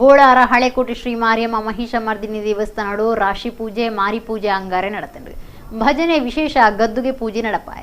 ಬೋಳಾರ ಹಳೆಕೋಟೆ ಶ್ರೀ ಮಾರಿಯಮ್ಮ ಮಹಿಷಮರ್ದಿನಿ ದೇವಸ್ಥಾನಡು ರಾಶಿ ಪೂಜೆ ಮಾರಿ ಪೂಜೆ ಅಂಗಾರೆ ನಡೆತಂಡ್ರಿ. ಭಜನೆ ವಿಶೇಷ ಗದ್ದುಗೆ ಪೂಜೆ ನಡಪಾಯ.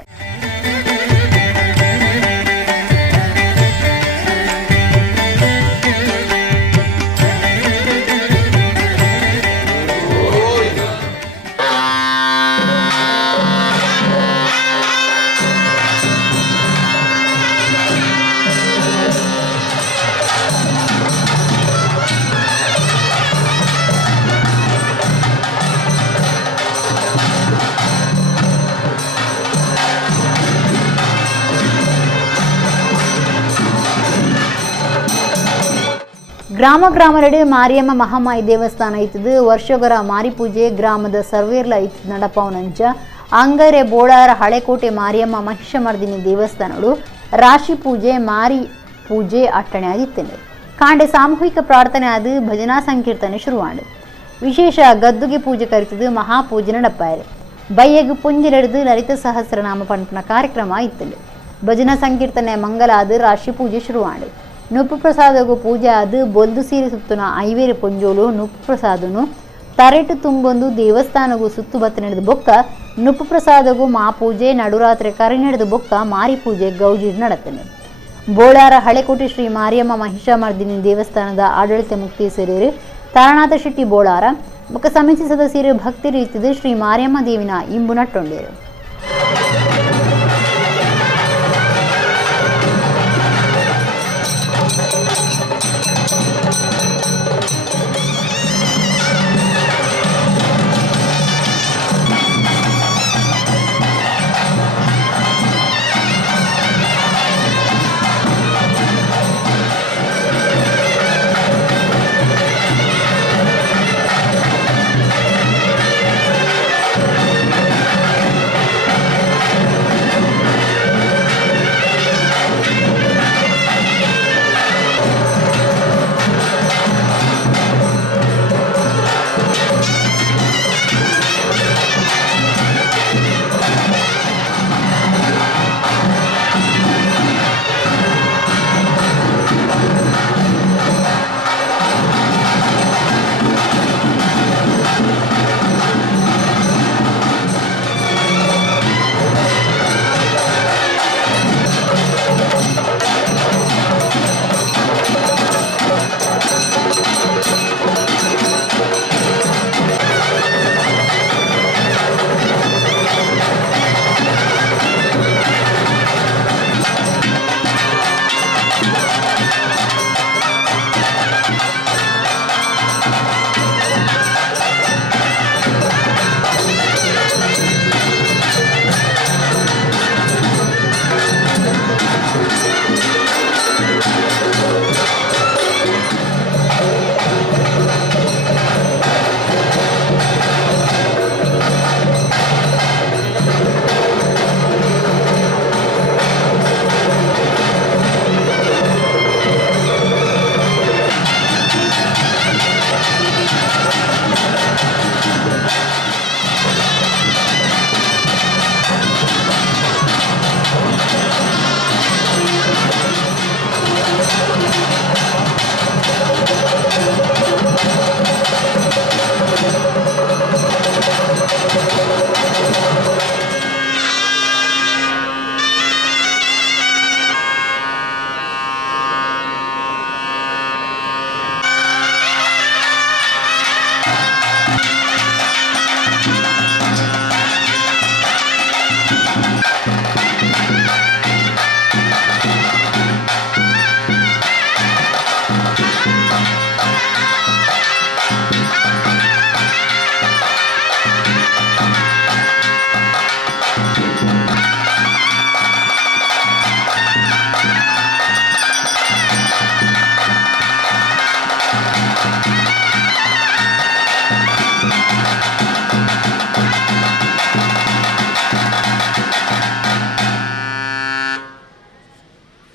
ಗ್ರಾಮಡೆ ಮಾರಿಯಮ್ಮ ಮಹಾಮಾಯಿ ದೇವಸ್ಥಾನ ಇತ್ತದು ವರ್ಷಗರ ಮಾರಿ ಪೂಜೆ ಗ್ರಾಮದ ಸರ್ವೇರ್ಲ ಇತ್ತು ನಡಪವನಂಚ ಅಂಗರೆ ಬೋಳಾರ ಹಳೆಕೋಟೆ ಮಾರಿಯಮ್ಮ ಮಹಿಷಮರ್ದಿನಿ ದೇವಸ್ಥಾನಡು ರಾಶಿ ಪೂಜೆ ಮಾರಿ ಪೂಜೆ ಅಟ್ಟಣೆ ಆಗಿತ್ತೇನೆ ಕಾಂಡೆ ಸಾಮೂಹಿಕ ಪ್ರಾರ್ಥನೆ ಆದ ಭಜನಾ ಸಂಕೀರ್ತನೆ ಶುರುವಾಂಡು ವಿಶೇಷ ಗದ್ದುಗೆ ಪೂಜೆ ಕರಿತದು ಮಹಾಪೂಜೆ ನಡಪಾಯರೆ ಬಯ್ಯಗು ಪುಂಜಿರೆಡ್ದು ಲಲಿತ ಸಹಸ್ರನಾಮ ಪಂಪನ ಕಾರ್ಯಕ್ರಮ ಇತ್ತಲೆ ಭಜನಾ ಸಂಕೀರ್ತನೆ ಮಂಗಲ ಆದ ರಾಶಿ ಪೂಜೆ ಶುರುವಾಂಡು ನುಪ್ಪು ಪ್ರಸಾದಗೂ ಪೂಜೆ ಆದ ಬೊಲ್ದು ಸೀರೆ ಸುತ್ತನ ಐವೇರಿ ಪೊಂಜೋಲು ನುಪ್ಪು ಪ್ರಸಾದನು ತರೆಟು ತುಂಗೊಂದು ದೇವಸ್ಥಾನಗೂ ಸುತ್ತು ಬತ್ತ ನಡೆದ ಬೊಕ್ಕ ನುಪ್ಪು ಪ್ರಸಾದಗೂ ಮಾಪೂಜೆ ನಡುರಾತ್ರಿ ಕರೆ ನಡೆದ ಬೊಕ್ಕ ಮಾರಿ ಪೂಜೆ ಗೌಜಿ ನಡತನೆ. ಬೋಳಾರ ಹಳೆಕೋಟೆ ಶ್ರೀ ಮಾರಿಯಮ್ಮ ಮಹಿಷಮರ್ದಿನಿ ದೇವಸ್ಥಾನದ ಆಡಳಿತ ಮುಕ್ತಿ ಸೇರಿರು ತಾರನಾಥ ಶೆಟ್ಟಿ ಬೋಳಾರ ಬೊಕ್ಕ ಸಮಿತಿ ಸದಸ್ಯರು ಭಕ್ತಿ ರೀತಿದ ಶ್ರೀ ಮಾರಿಯಮ್ಮ ದೇವಿನ ಇಂಬು ನಟ್ಟೊಂಡೇರು.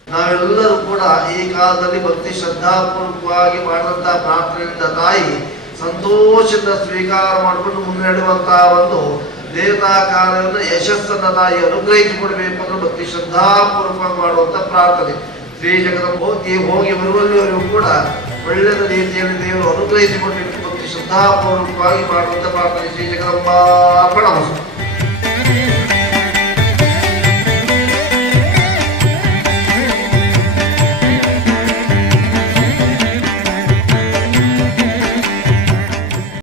ನಾವೆಲ್ಲರೂ ಕೂಡ ಈ ಕಾಲದಲ್ಲಿ ಭಕ್ತಿ ಶ್ರದ್ಧಾಪೂರ್ವಕವಾಗಿ ಮಾಡಿದಂತಹ ಪ್ರಾರ್ಥನೆಯಿಂದ ತಾಯಿ ಸಂತೋಷದಿಂದ ಸ್ವೀಕಾರ ಮಾಡಿಕೊಂಡು ಮುನ್ನಡೆಯುವಂತಹ ಒಂದು ದೇವತಾ ಕಾರ್ಯವನ್ನು ಯಶಸ್ಸನ್ನ ತಾಯಿ ಅನುಗ್ರಹಿಸಿಕೊಡಬೇಕು ಅನ್ನೋ ಭಕ್ತಿ ಶ್ರದ್ಧಾಪೂರ್ವಕವಾಗಿ ಮಾಡುವಂತ ಪ್ರಾರ್ಥನೆ. ಶ್ರೀ ಜಗದಂಬ ಹೋಗಿ ಬರುವಲ್ಲಿವರೆಗೂ ಕೂಡ ಒಳ್ಳೆಯ ರೀತಿಯಲ್ಲಿ ದೇವರು ಅನುಗ್ರಹಿಸಿಕೊಂಡಿದ್ದು ಭಕ್ತಿ ಶ್ರದ್ಧಾಪೂರ್ವಕವಾಗಿ ಮಾಡುವಂಥ ಪ್ರಾರ್ಥನೆ ಶ್ರೀ ಜಗದಂಬಾರ್ಪಣಮಸ್ತು.